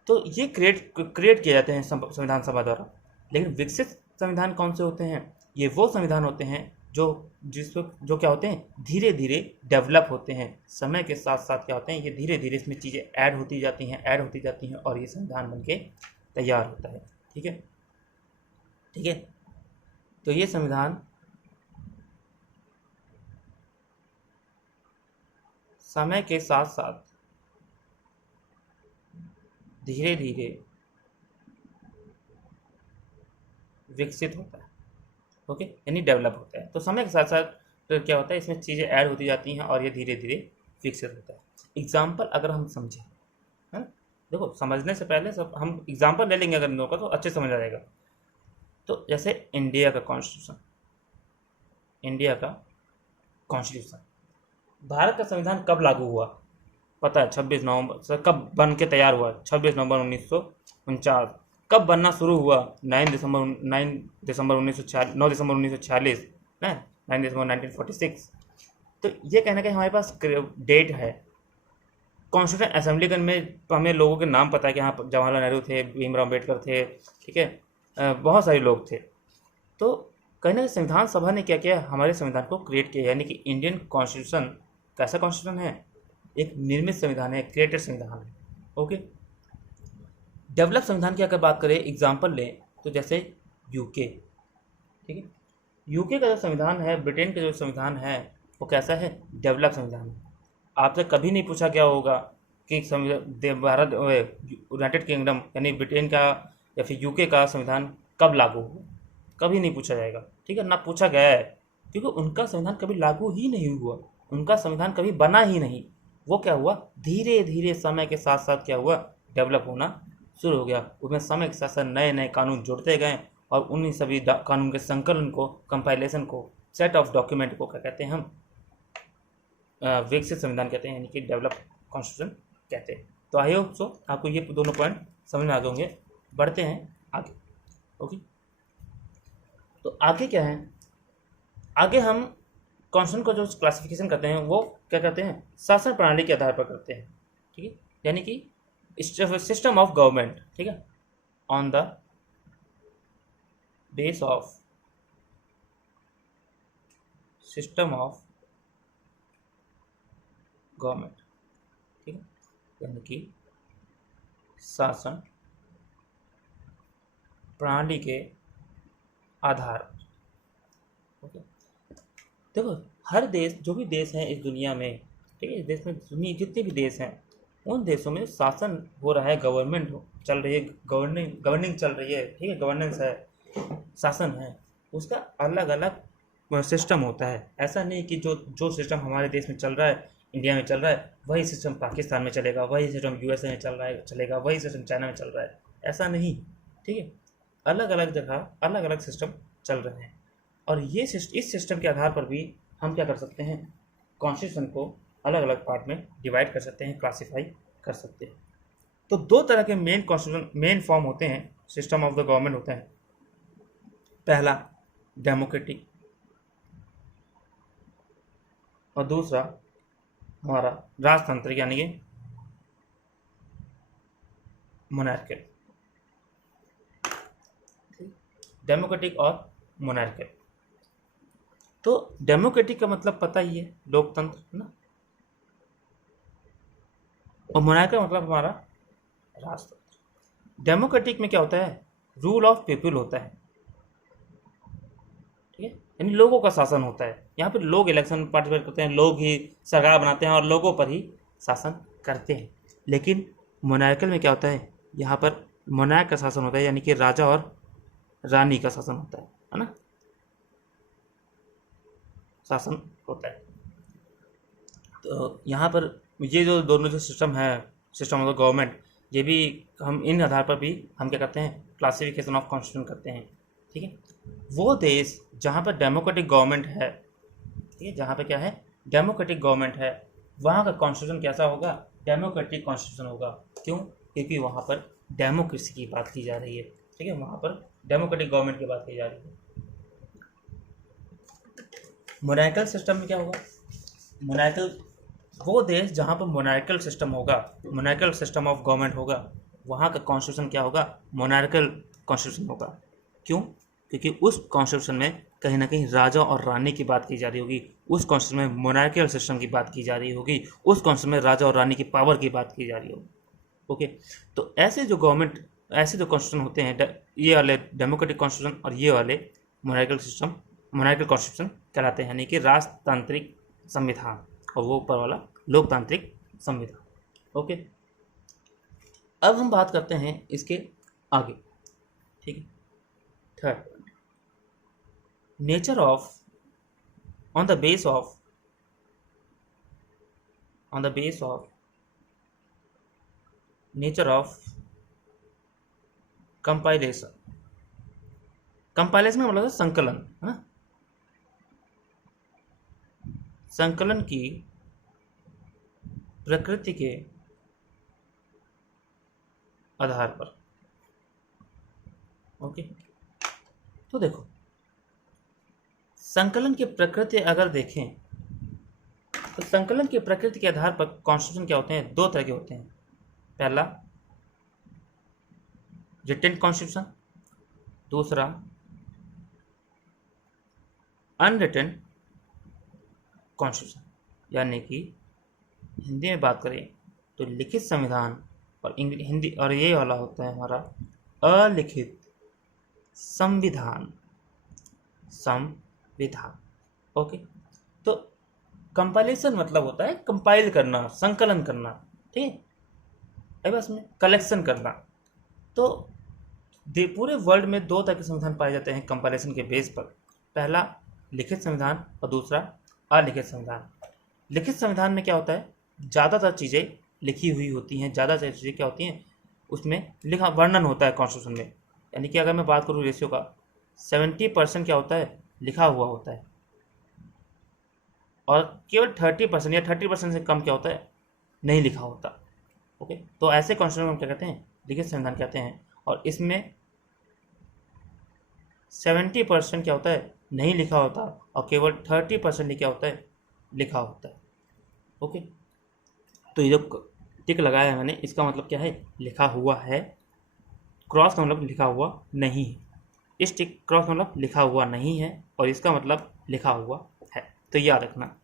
तो ये क्रिएट किए जाते हैं संविधान सभा द्वारा। लेकिन विकसित संविधान कौन से होते हैं, ये वो संविधान होते हैं जो क्या होते हैं, धीरे धीरे डेवलप होते हैं, समय के साथ साथ क्या होते हैं, ये धीरे धीरे इसमें चीज़ें ऐड होती जाती हैं और ये संविधान बनके तैयार होता है, ठीक है, ठीक है। तो ये संविधान समय के साथ साथ धीरे धीरे विकसित होता है, ओके, यानी डेवलप होता है। तो समय के साथ साथ तो क्या होता है, इसमें चीज़ें ऐड होती जाती हैं और ये धीरे धीरे विकसित होता है। एग्जाम्पल अगर हम समझें, है ना, देखो समझने से पहले सब हम एग्जाम्पल ले लेंगे अगर इन लोगों का, तो अच्छे समझ आ जाएगा। तो जैसे इंडिया का कॉन्स्टिट्यूशन, भारत का संविधान कब लागू हुआ पता है, 26 नवंबर से कब बन के तैयार हुआ, 26 नवंबर 1949। कब बनना शुरू हुआ, 9 दिसंबर 1946, 9 दिसंबर 1946, 9 दिसंबर 1946। तो ये कहना कि हमारे पास डेट है। कॉन्स्टिट्यूशन असेंबली में हमें लोगों के नाम पता है कि हाँ जवाहरलाल नेहरू थे, भीमराव अम्बेडकर थे, ठीक है, बहुत सारे लोग थे। तो कहीं ना संविधान सभा ने क्या किया, हमारे संविधान को क्रिएट किया, यानी कि इंडियन कॉन्स्टिट्यूशन कैसा कॉन्स्टिट्यूशन है, एक निर्मित संविधान है, क्रिएटेड संविधान है, ओके। डेवलप संविधान की अगर बात करें, एग्जाम्पल लें तो जैसे यूके, ठीक है, यूके का जो संविधान है, ब्रिटेन का जो संविधान है, वो कैसा है, डेवलप संविधान है। आपसे कभी नहीं पूछा गया होगा कि भारत यूनाइटेड किंगडम यानी ब्रिटेन का या फिर यूके का संविधान कब लागू हुआ, कभी नहीं पूछा जाएगा, ठीक है, ना पूछा गया है, क्योंकि उनका संविधान कभी लागू ही नहीं हुआ, उनका संविधान कभी बना ही नहीं। वो क्या हुआ, धीरे धीरे समय के साथ साथ क्या हुआ, डेवलप होना शुरू हो गया। उसमें समय के साथ साथ नए नए कानून जुड़ते गए और उन्हीं सभी कानून के संकलन को, कंपाइलेशन को, सेट ऑफ डॉक्यूमेंट को क्या कहते हैं हम, विकसित संविधान कहते हैं, यानी कि डेवलप कॉन्स्टिट्यूशन कहते हैं। तो आई होप सो आपको ये दोनों पॉइंट समझ में आ गए होंगे। बढ़ते हैं आगे, ओके। तो आगे क्या है, आगे हम कॉन्स्टिट्यूशन को जो क्लासिफिकेशन करते हैं वो क्या करते हैं, शासन प्रणाली के आधार पर करते हैं, ठीक है। यानी कि सिस्टम ऑफ गवर्नमेंट, ठीक है, on the base of system of government, ठीक है, यानी कि शासन प्रणाली के आधार पर। ओके, देखो हर देश, जो भी देश हैं इस दुनिया में, ठीक है, इस देश में दुनिया जितने भी देश हैं, उन देशों में शासन हो रहा है, गवर्नमेंट चल रही है, गवर्निंग चल रही है, ठीक है, गवर्नेंस है, शासन है, उसका अलग अलग सिस्टम होता है। ऐसा नहीं कि जो जो सिस्टम हमारे देश में चल रहा है, इंडिया में चल रहा है, वही सिस्टम पाकिस्तान में चलेगा, वही सिस्टम यूएसए में चल रहा है चलेगा, वही सिस्टम चाइना में चल रहा है, ऐसा नहीं, ठीक है, अलग अलग जगह अलग अलग सिस्टम चल रहे हैं। और ये इस सिस्टम के आधार पर भी हम क्या कर सकते हैं, कॉन्स्टिट्यूशन को अलग अलग पार्ट में डिवाइड कर सकते हैं, क्लासीफाई कर सकते हैं। तो दो तरह के मेन कॉन्स्टिट्यूशन, मेन फॉर्म होते हैं, सिस्टम ऑफ द गवर्नमेंट होते हैं। पहला डेमोक्रेटिक और दूसरा हमारा राजतांत्रिक यानी कि मोनार्कियल। डेमोक्रेटिक और मोनार्कियल। तो डेमोक्रेटिक का मतलब पता ही है, लोकतंत्र ना, और मोनार्कियल मतलब हमारा राजतंत्र। डेमोक्रेटिक में क्या होता है, रूल ऑफ पीपल होता है, ठीक है, यानी लोगों का शासन होता है। यहाँ पर लोग इलेक्शन में पार्टिसिपेट करते हैं, लोग ही सरकार बनाते हैं और लोगों पर ही शासन करते हैं। लेकिन मोनार्कियल में क्या होता है, यहाँ पर मोनार्क का शासन होता है, यानी कि राजा और रानी का शासन होता है ना, शासन होता है। तो यहाँ पर ये जो दोनों जो सिस्टम है, सिस्टम ऑफ द गवर्नमेंट, ये भी हम इन आधार पर भी हम क्या करते हैं, क्लासिफिकेशन ऑफ कॉन्स्टिट्यूशन करते हैं, ठीक है। वो देश जहाँ पर डेमोक्रेटिक गवर्नमेंट है, ठीक है, जहाँ पर क्या है, डेमोक्रेटिक गवर्नमेंट है, वहाँ का कॉन्स्टिट्यूशन कैसा होगा, डेमोक्रेटिक कॉन्स्टिट्यूशन होगा। क्यों? क्योंकि वहाँ पर डेमोक्रेसी की बात की जा रही है, ठीक है, वहाँ पर डेमोक्रेटिक गवर्नमेंट की बात की जा रही है। मोनार्कियल सिस्टम में क्या होगा, मोनार्कियल, वो देश जहाँ पर मोनार्कियल सिस्टम होगा, मोनार्कियल सिस्टम ऑफ गवर्नमेंट होगा, वहाँ का कॉन्स्टिट्यूशन क्या होगा, मोनार्कियल कॉन्स्टिट्यूशन होगा। क्यों? क्योंकि उस कॉन्स्टिट्यूशन में कहीं ना कहीं राजा और रानी की बात की जा रही होगी, उस कॉन्स्टिट्यूशन में मोनार्कियल सिस्टम की बात की जा रही होगी, उस कॉन्स्टिट्यूशन में राजा और रानी की पावर की बात की जा रही होगी। ओके, तो ऐसे जो गवर्नमेंट, ऐसे जो कॉन्स्टिट्यूशन होते हैं, ये वाले डेमोक्रेटिक कॉन्स्टिट्यूशन और ये वाले मोनार्कियल सिस्टम, मोनार्कियल कॉन्स्टिट्यूशन कहलाते हैं, यानी कि राजतांत्रिक संविधान, और वो ऊपर वाला लोकतांत्रिक संविधान। ओके, अब हम बात करते हैं इसके आगे, ठीक है। Third, nature of, on the base of nature of compilation. Compilation का मतलब संकलन, है ना, संकलन की प्रकृति के आधार पर। ओके, तो देखो संकलन की प्रकृति अगर देखें तो संकलन की प्रकृति के आधार पर कॉन्स्टिट्यूशन क्या होते हैं, दो तरह के होते हैं। पहला रिटन कॉन्स्टिट्यूशन, दूसरा अनरिटन कॉन्स्टिट्यूशन, यानी कि हिंदी में बात करें तो लिखित संविधान, और हिंदी और ये वाला होता है हमारा अलिखित संविधान। ओके, तो कंपाइलेशन मतलब होता है कंपाइल करना, संकलन करना, ठीक है, अब इसमें कलेक्शन करना। तो पूरे वर्ल्ड में दो तरह के संविधान पाए जाते हैं कंपाइलेशन के बेस पर। पहला लिखित संविधान और दूसरा अलिखित संविधान। लिखित संविधान में क्या होता है, ज़्यादातर चीज़ें लिखी हुई होती हैं, ज़्यादातर चीज़ें क्या होती हैं, उसमें लिखा वर्णन होता है कॉन्स्टिट्यूशन में। यानी कि अगर मैं बात करूँ रेशियो का, 70% क्या होता है, लिखा हुआ होता है, और केवल 30% या 30% से कम क्या होता है, नहीं लिखा होता। ओके, तो ऐसे कॉन्स्टिट्यूशन हम क्या कहते हैं, लिखित संविधान कहते हैं। और इसमें 70% क्या होता है, नहीं लिखा होता, और केवल 30% ही क्या होता है, लिखा होता है। ओके, तो ये जो टिक लगाया है मैंने, इसका मतलब क्या है, लिखा हुआ है। क्रॉस का मतलब लिखा हुआ नहीं है। इस टिक क्रॉस का मतलब लिखा हुआ नहीं है और इसका मतलब लिखा हुआ है, तो याद रखना,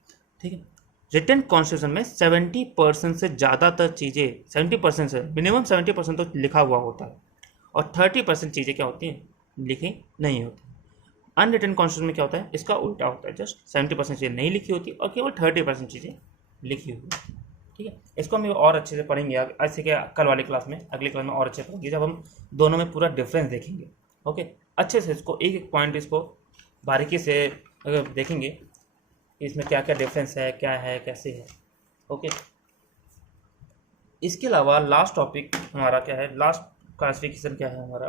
ठीक है। रिटन कॉन्स्टिट्यूशन में 70% से ज़्यादातर चीज़ें, 70% से मिनिमम 70% तो लिखा हुआ होता है और 30% चीज़ें क्या होती हैं, लिखी नहीं होती। अनरिटन कॉन्स्टिट्यूशन में क्या होता है, इसका उल्टा होता है, जस्ट 70% चीज़ें नहीं लिखी होती और केवल 30% चीज़ें लिखी हुई, ठीक है। इसको हम और अच्छे से पढ़ेंगे ऐसे कि कल वाली क्लास में, अगली क्लास में और अच्छे पढ़ेंगे जब हम दोनों में पूरा डिफरेंस देखेंगे। ओके, अच्छे से इसको एक एक पॉइंट इसको बारीकी से अगर देखेंगे कि इसमें क्या क्या डिफरेंस है, क्या है, कैसे है। ओके, इसके अलावा लास्ट टॉपिक हमारा क्या है, लास्ट क्लासिफिकेशन क्या है हमारा,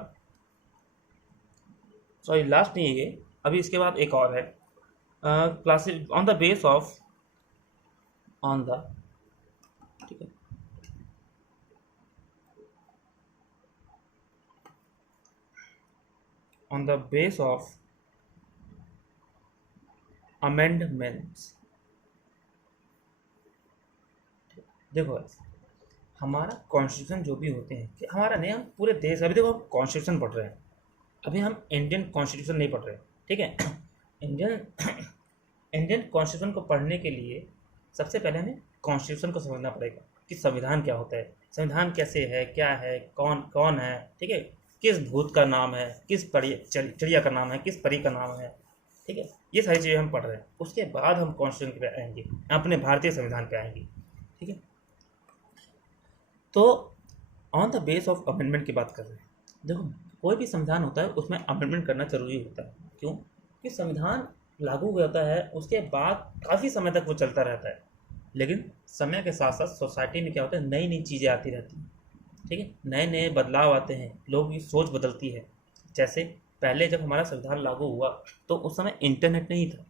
सॉरी लास्ट नहीं है ये, अभी इसके बाद एक और है, classic on the base of, on the, ठीक है, on the base of amendments. देखो हमारा कॉन्स्टिट्यूशन जो भी होते हैं, कि हमारा नहीं, हम पूरे देश, अभी देखो हम कॉन्स्टिट्यूशन पढ़ रहे हैं, अभी हम इंडियन कॉन्स्टिट्यूशन नहीं पढ़ रहे, ठीक है। इंडियन कॉन्स्टिट्यूशन को पढ़ने के लिए सबसे पहले हमें कॉन्स्टिट्यूशन को समझना पड़ेगा कि संविधान क्या होता है, संविधान कैसे है, क्या है, कौन कौन है, ठीक है, किस भूत का नाम है, किस चिड़िया का नाम है, किस परी का नाम है, ठीक है। ये सारी चीज़ें हम पढ़ रहे हैं, उसके बाद हम कॉन्स्टिट्यूशन पे आएंगे, अपने भारतीय संविधान पे आएंगे, ठीक है। तो on the base of amendment की बात कर रहे हैं। देखो कोई भी संविधान होता है उसमें अमेंडमेंट करना जरूरी होता है, क्यों कि संविधान लागू होता है उसके बाद काफ़ी समय तक वो चलता रहता है, लेकिन समय के साथ साथ सोसाइटी में क्या होता है, नई नई चीज़ें आती रहती हैं, ठीक है, नए नए बदलाव आते हैं, लोगों की सोच बदलती है। जैसे पहले जब हमारा संविधान लागू हुआ तो उस समय इंटरनेट नहीं था,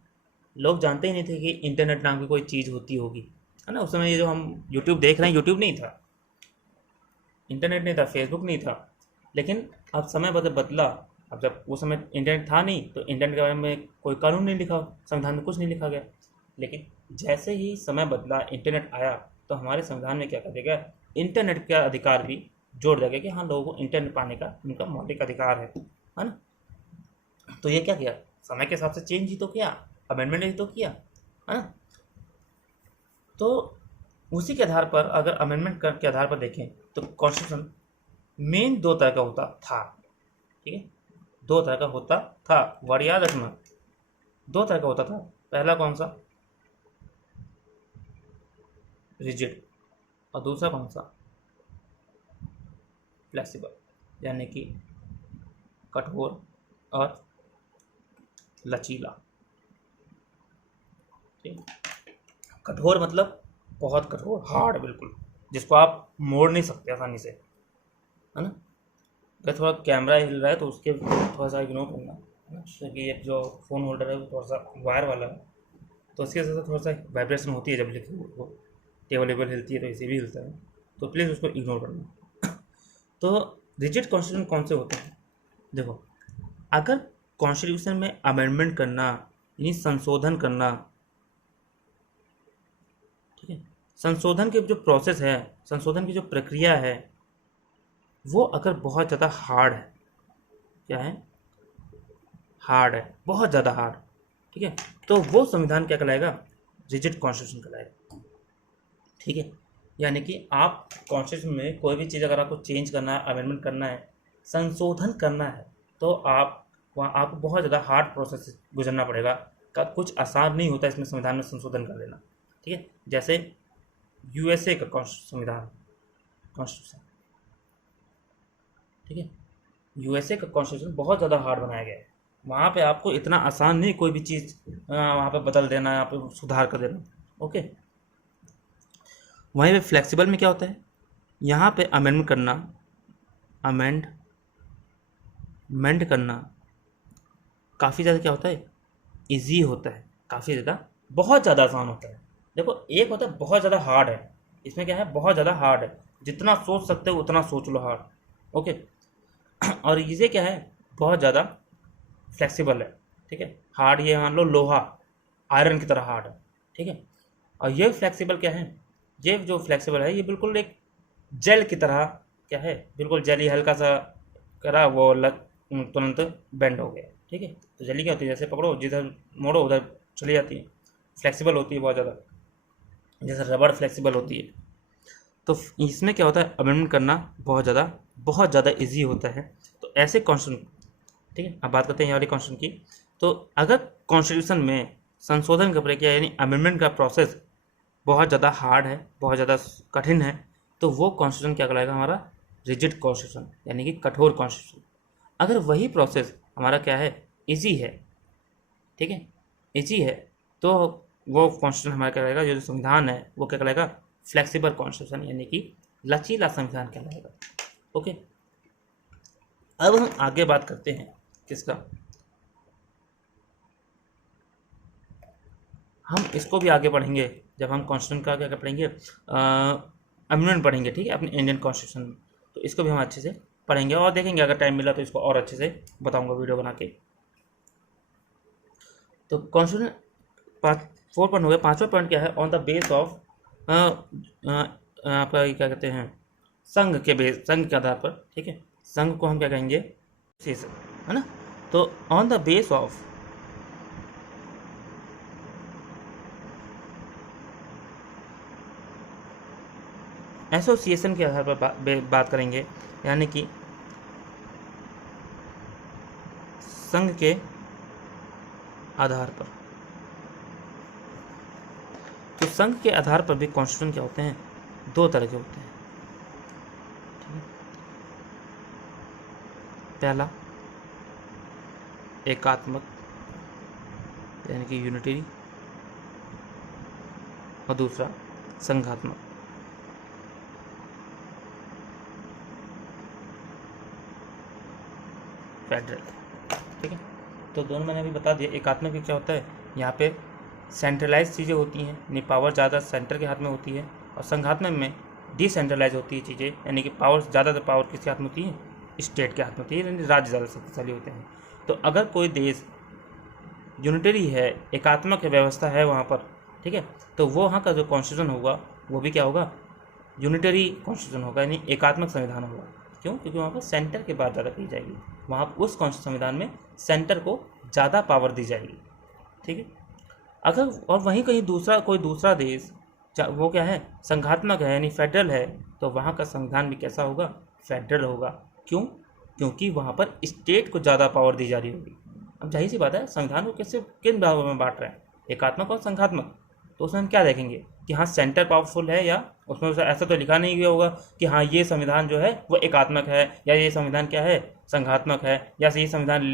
लोग जानते ही नहीं थे कि इंटरनेट नाम की कोई चीज़ होती होगी, है ना। उस समय ये जो हम यूट्यूब देख रहे हैं, यूट्यूब नहीं था, इंटरनेट नहीं था, फेसबुक नहीं था, लेकिन अब समय बदला। अब जब वो समय इंटरनेट था नहीं तो इंटरनेट के बारे में कोई कानून नहीं लिखा, संविधान में कुछ नहीं लिखा गया, लेकिन जैसे ही समय बदला, इंटरनेट आया, तो हमारे संविधान में क्या कर दिया गया, इंटरनेट का अधिकार भी जोड़ दिया गया कि हाँ, लोगों को इंटरनेट पाने का उनका मौलिक अधिकार है ना। तो ये क्या किया, समय के हिसाब से चेंज ही तो किया, अमेंडमेंट ही तो किया, है ना। तो उसी के आधार पर अगर अमेंडमेंट के आधार पर देखें तो कॉन्स्टिट्यूशन मेन दो तरह का होता था, ठीक है, दो तरह का होता था, वर्ड याद रखना, दो तरह का होता था। पहला कौन सा, रिजिड, और दूसरा कौन सा, फ्लेक्सिबल, यानी कि कठोर और लचीला, ठीक। कठोर मतलब बहुत कठोर, हार्ड, बिल्कुल जिसको आप मोड़ नहीं सकते आसानी से, है ना। अगर थोड़ा कैमरा हिल रहा है तो उसके थोड़ा सा इग्नोर करना, है ना, क्योंकि एक जो फ़ोन होल्डर है वो थोड़ा सा वायर वाला है, तो उसके वजह से थोड़ा सा वाइब्रेशन होती है जब लिखे वो टेबल वेबल हिलती है तो इसे भी हिलता है, तो प्लीज़ उसको इग्नोर करना। तो रिजिड कॉन्स्टिट्यूशन कौन से होते हैं, देखो अगर कॉन्स्टिट्यूशन में अमेंडमेंट करना यानी संशोधन करना, ठीक है, संशोधन के जो प्रोसेस है, संशोधन की जो प्रक्रिया है, वो अगर बहुत ज़्यादा हार्ड है, क्या है, हार्ड है, बहुत ज़्यादा हार्ड, ठीक है, तो वो संविधान क्या कहलाएगा, रिजिड कॉन्स्टिट्यूशन कहलाएगा, ठीक है। यानी कि आप कॉन्स्टिट्यूशन में कोई भी चीज़ अगर आपको चेंज करना है, अमेंडमेंट करना है, संशोधन करना है, तो आप वहाँ आपको बहुत ज़्यादा हार्ड प्रोसेस से गुजरना पड़ेगा, का कुछ आसान नहीं होता इसमें संविधान में संशोधन कर लेना, ठीक है। जैसे यूएसए का संविधान, कॉन्स्टिट्यूशन, ठीक है, यूएसए का कॉन्स्टिट्यूशन बहुत ज़्यादा हार्ड बनाया गया है, वहाँ पे आपको इतना आसान नहीं कोई भी चीज़ वहाँ पे बदल देना, यहाँ पे सुधार कर देना, ओके। वहीं पे फ्लेक्सिबल में क्या होता है, यहाँ पे अमेंडमेंट करना, अमेंडमेंट करना काफ़ी ज़्यादा क्या होता है, इजी होता है, काफ़ी ज़्यादा, बहुत ज़्यादा आसान होता है। देखो एक होता है बहुत ज़्यादा हार्ड है, इसमें क्या है, बहुत ज़्यादा हार्ड है, जितना सोच सकते हो उतना सोच लो हार्ड, ओके। और इसे क्या है, बहुत ज़्यादा फ्लेक्सिबल है, ठीक है। हार्ड ये मान लो लोहा, आयरन की तरह हार्ड है, ठीक है। और ये फ्लेक्सिबल क्या है, ये जो फ्लेक्सिबल है ये बिल्कुल एक जेल की तरह क्या है, बिल्कुल जेली हल्का सा करा वो तुरंत बेंड हो गया। ठीक है, तो जेली क्या होती है, जैसे पकड़ो जिधर मोड़ो उधर चली जाती है, फ्लेक्सिबल होती है बहुत ज़्यादा, जैसे रबड़ फ्लेक्सिबल होती है। तो इसमें क्या होता है, अमेंडमेंट करना बहुत ज़्यादा ईजी होता है। तो ऐसे कॉन्स्टिट्यूशन, ठीक है, अब बात करते हैं ये वाली कॉन्स्टिट्यूशन की। तो अगर कॉन्स्टिट्यूशन में संशोधन का प्रक्रिया यानी अमेंडमेंट का प्रोसेस बहुत ज़्यादा हार्ड है, बहुत ज़्यादा कठिन है, तो वो कॉन्स्टिट्यूशन क्या कहलाएगा, हमारा रिजिड कॉन्स्टिट्यूशन यानी कि कठोर कॉन्स्टिट्यूशन। अगर वही प्रोसेस हमारा क्या है, इजी है, ठीक है, इजी है, तो वो कॉन्स्टिट्यूशन हमारा क्या कहलाएगा, जो संविधान है वो क्या कहलाएगा, फ्लेक्सिबल कॉन्स्टिट्यूशन यानी कि लचीला संविधान कहलाएगा। ओके, अब हम आगे बात करते हैं किसका, हम इसको भी आगे पढ़ेंगे जब हम कॉन्स्टिट्यूशन का क्या पढ़ेंगे, अमेंडमेंट पढ़ेंगे, ठीक है, अपने इंडियन कॉन्स्टिट्यूशन में। तो इसको भी हम अच्छे से पढ़ेंगे और देखेंगे, अगर टाइम मिला तो इसको और अच्छे से बताऊंगा वीडियो बना के। तो कॉन्स्टिट्यूशन 4 पॉइंट हो गया। 5वां पॉइंट क्या है, ऑन द बेस ऑफ आपका क्या कहते हैं, संघ के आधार पर, ठीक है, संघ को हम क्या कहेंगे, है ना। तो on the base of association के आधार पर बात करेंगे, यानी कि संघ के आधार पर। तो संघ के आधार पर भी कॉन्स्टिट्यूशन क्या होते हैं, 2 तरह के होते हैं। पहला एकात्मक यानी कि यूनिटरी, और दूसरा संघात्मक। फेडरल, ठीक है। तो दोनों मैंने अभी बता दिया। एकात्मक क्या होता है, यहाँ पे सेंट्रलाइज चीज़ें होती हैं, यानी पावर ज़्यादा सेंटर के हाथ में होती है, और संघात्मक में डिसेंट्रलाइज होती है चीज़ें, यानी कि पावर ज़्यादातर पावर किसके हाथ में होती है, स्टेट के हाथ में होती है, यानी राज्य ज़्यादा शक्तिशाली होते हैं। तो अगर कोई देश यूनिटरी है, एकात्मक व्यवस्था है वहाँ पर, ठीक है, तो वो वहाँ का जो कॉन्स्टिट्यूशन होगा वो भी क्या होगा, यूनिटरी कॉन्स्टिट्यूशन होगा, यानी एकात्मक संविधान होगा। क्यों, क्योंकि वहाँ पर सेंटर की बात ज़्यादा की जाएगी, वहाँ उस संविधान में सेंटर को ज़्यादा पावर दी जाएगी, ठीक है। अगर और वहीं कहीं कोई दूसरा देश वो क्या है, संघात्मक है यानी फेडरल है, तो वहाँ का संविधान भी कैसा होगा, फेडरल होगा। क्यों, क्योंकि वहाँ पर स्टेट को ज़्यादा पावर दी जा रही होगी। अब जाहिर सी बात है, संविधान को कैसे किन भागों में बांट रहे हैं, एकात्मक और संघात्मक। तो उसमें हम क्या देखेंगे कि हाँ सेंटर पावरफुल है, या उसमें ऐसा तो लिखा नहीं गया होगा कि हाँ ये संविधान जो है वो एकात्मक है, या ये संविधान क्या है, संघात्मक है, या ये संविधान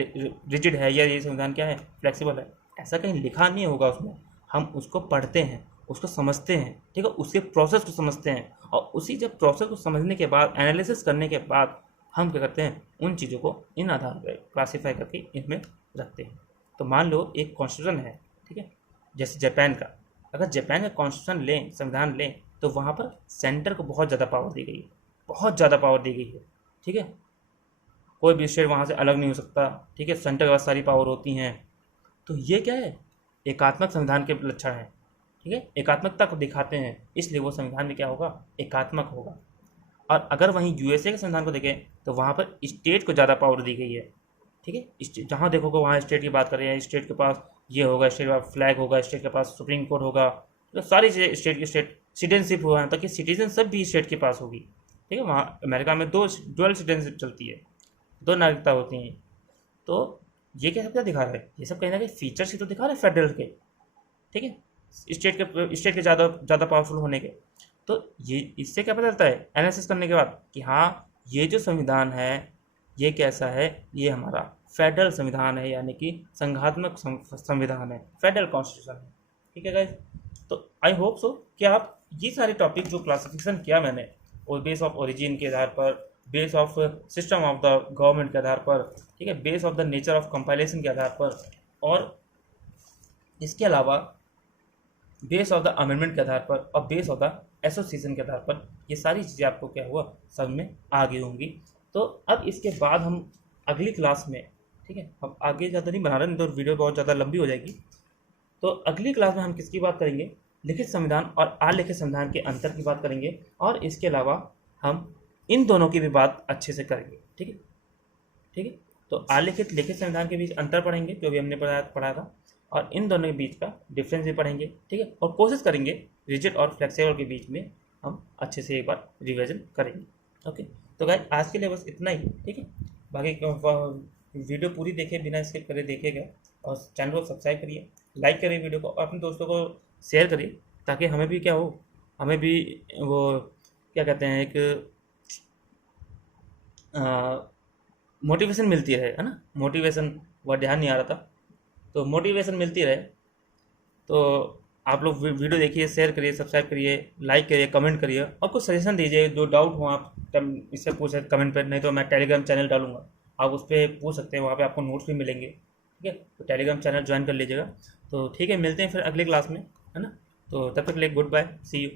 रिजिड है, या ये संविधान क्या है, फ्लेक्सिबल है। ऐसा कहीं लिखा नहीं होगा उसमें। हम उसको पढ़ते हैं, उसको समझते हैं, ठीक है, उसके प्रोसेस को समझते हैं, और उसी जब प्रोसेस को समझने के बाद, एनालिसिस करने के बाद हम क्या करते हैं, उन चीज़ों को इन आधार पर क्लासीफाई करके इनमें रखते हैं। तो मान लो एक कॉन्स्टिट्यूशन है, ठीक है, जैसे जापान का, अगर जापान का कॉन्स्टिट्यूशन लें, संविधान लें, तो वहाँ पर सेंटर को बहुत ज़्यादा पावर दी गई है, बहुत ज़्यादा पावर दी गई है, ठीक है, कोई भी स्टेट वहाँ से अलग नहीं हो सकता, ठीक है, सेंटर के पास सारी पावर होती हैं। तो ये क्या है, एकात्मक संविधान के लक्षण है, ठीक है, एकात्मकता को दिखाते हैं, इसलिए वो संविधान में क्या होगा, एकात्मक होगा। और अगर वहीं यूएसए के संविधान को देखें तो वहाँ पर स्टेट को ज़्यादा पावर दी गई है, ठीक है, जहाँ देखोगे वहाँ स्टेट की बात कर रहे हैं, स्टेट के पास ये होगा, स्टेट के पास फ्लैग होगा, स्टेट के पास सुप्रीम कोर्ट होगा, तो सारी चीज़ें स्टेट सिटीजनशिप हुआ है, ताकि सिटीजनशिप भी स्टेट के पास होगी, ठीक है। वहाँ अमेरिका में 2 डुअल सिटीजनशिप चलती है, 2 नागरिकता होती हैं। तो ये क्या दिखा रहा है, ये सब कहीं ना कहीं फीचर्स ही तो दिखा रहे हैं फेडरल के, ठीक है, स्टेट के ज़्यादा पावरफुल होने के। तो ये इससे क्या पता चलता है एनालिसिस करने के बाद कि हाँ ये जो संविधान है ये कैसा है, ये हमारा फेडरल संविधान है, यानी कि संघात्मक संविधान है, फेडरल कॉन्स्टिट्यूशन है, ठीक है गाइस। तो आई होप सो कि आप ये सारे टॉपिक जो क्लासिफिकेशन किया मैंने, और बेस ऑफ ओरिजिन के आधार पर, base of system of the government के आधार पर, ठीक है, base of the nature of compilation के आधार पर, और इसके अलावा बेस ऑफ द अमेंडमेंट के आधार पर, और बेस ऑफ द एसोसिएशन के आधार पर, ये सारी चीज़ें आपको क्या हुआ, सब में आ गई होंगी। तो अब इसके बाद हम अगली क्लास में, ठीक है, हम आगे ज़्यादा नहीं बना रहे, नहीं तो वीडियो बहुत ज़्यादा लंबी हो जाएगी। तो अगली क्लास में हम किसकी बात करेंगे, लिखित संविधान और अलिखित संविधान के अंतर की बात करेंगे, और इसके अलावा हम इन दोनों की भी बात अच्छे से करेंगे। ठीक है, ठीक है। तो आलेखित लिखित संविधान के बीच अंतर पढ़ेंगे जो भी हमने पढ़ा था, और इन दोनों के बीच का डिफरेंस भी पढ़ेंगे। ठीक है, और कोशिश करेंगे रिजिड और फ्लेक्सिबल के बीच में हम अच्छे से एक बार रिवीजन करेंगे। ओके, तो गाइस आज के लिए बस इतना ही। ठीक है, बाकी वीडियो पूरी देखे, बिना स्किप करे देखेगा, और चैनल को सब्सक्राइब करिए, लाइक करिए वीडियो को, और अपने दोस्तों को शेयर करिए, ताकि हमें भी क्या हो, हमें भी वो क्या कहते हैं, एक मोटिवेशन मिलती रहे, है ना। मोटिवेशन, वह ध्यान नहीं आ रहा था, तो मोटिवेशन मिलती रहे। तो आप लोग वीडियो देखिए, शेयर करिए, सब्सक्राइब करिए, लाइक करिए, कमेंट करिए, और कुछ सजेशन दीजिए, जो डाउट हो आप तब इससे पूछ सकते कमेंट पर, नहीं तो मैं टेलीग्राम चैनल डालूंगा, आप उस पर पूछ सकते हैं, वहाँ पे आपको नोट्स भी मिलेंगे। ठीक है, तो टेलीग्राम चैनल ज्वाइन कर लीजिएगा। तो ठीक है, मिलते हैं फिर अगली क्लास में, है ना। तो तब तक के लिए गुड बाय, सी यू।